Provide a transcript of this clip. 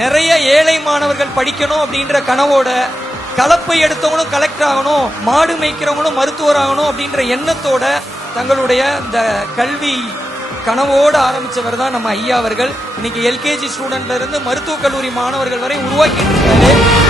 நிறைய ஏழை மாணவர்கள் படிக்கணும் அப்படின்ற கனவோட கலப்பை எடுத்தவங்களும் கலெக்டர் ஆகணும், மாடு மேய்க்கிறவங்களும் மருத்துவர் ஆகணும் அப்படின்ற எண்ணத்தோட தங்களுடைய இந்த கல்வி கனவோடு ஆரம்பிச்சவர் தான் நம்ம ஐயா அவர்கள். இன்னைக்கு எல்கேஜி ஸ்டூடெண்ட்ல இருந்து மருத்துவக் கல்லூரி மாணவர்கள் வரை உருவாக்கிட்டு இருக்காரு.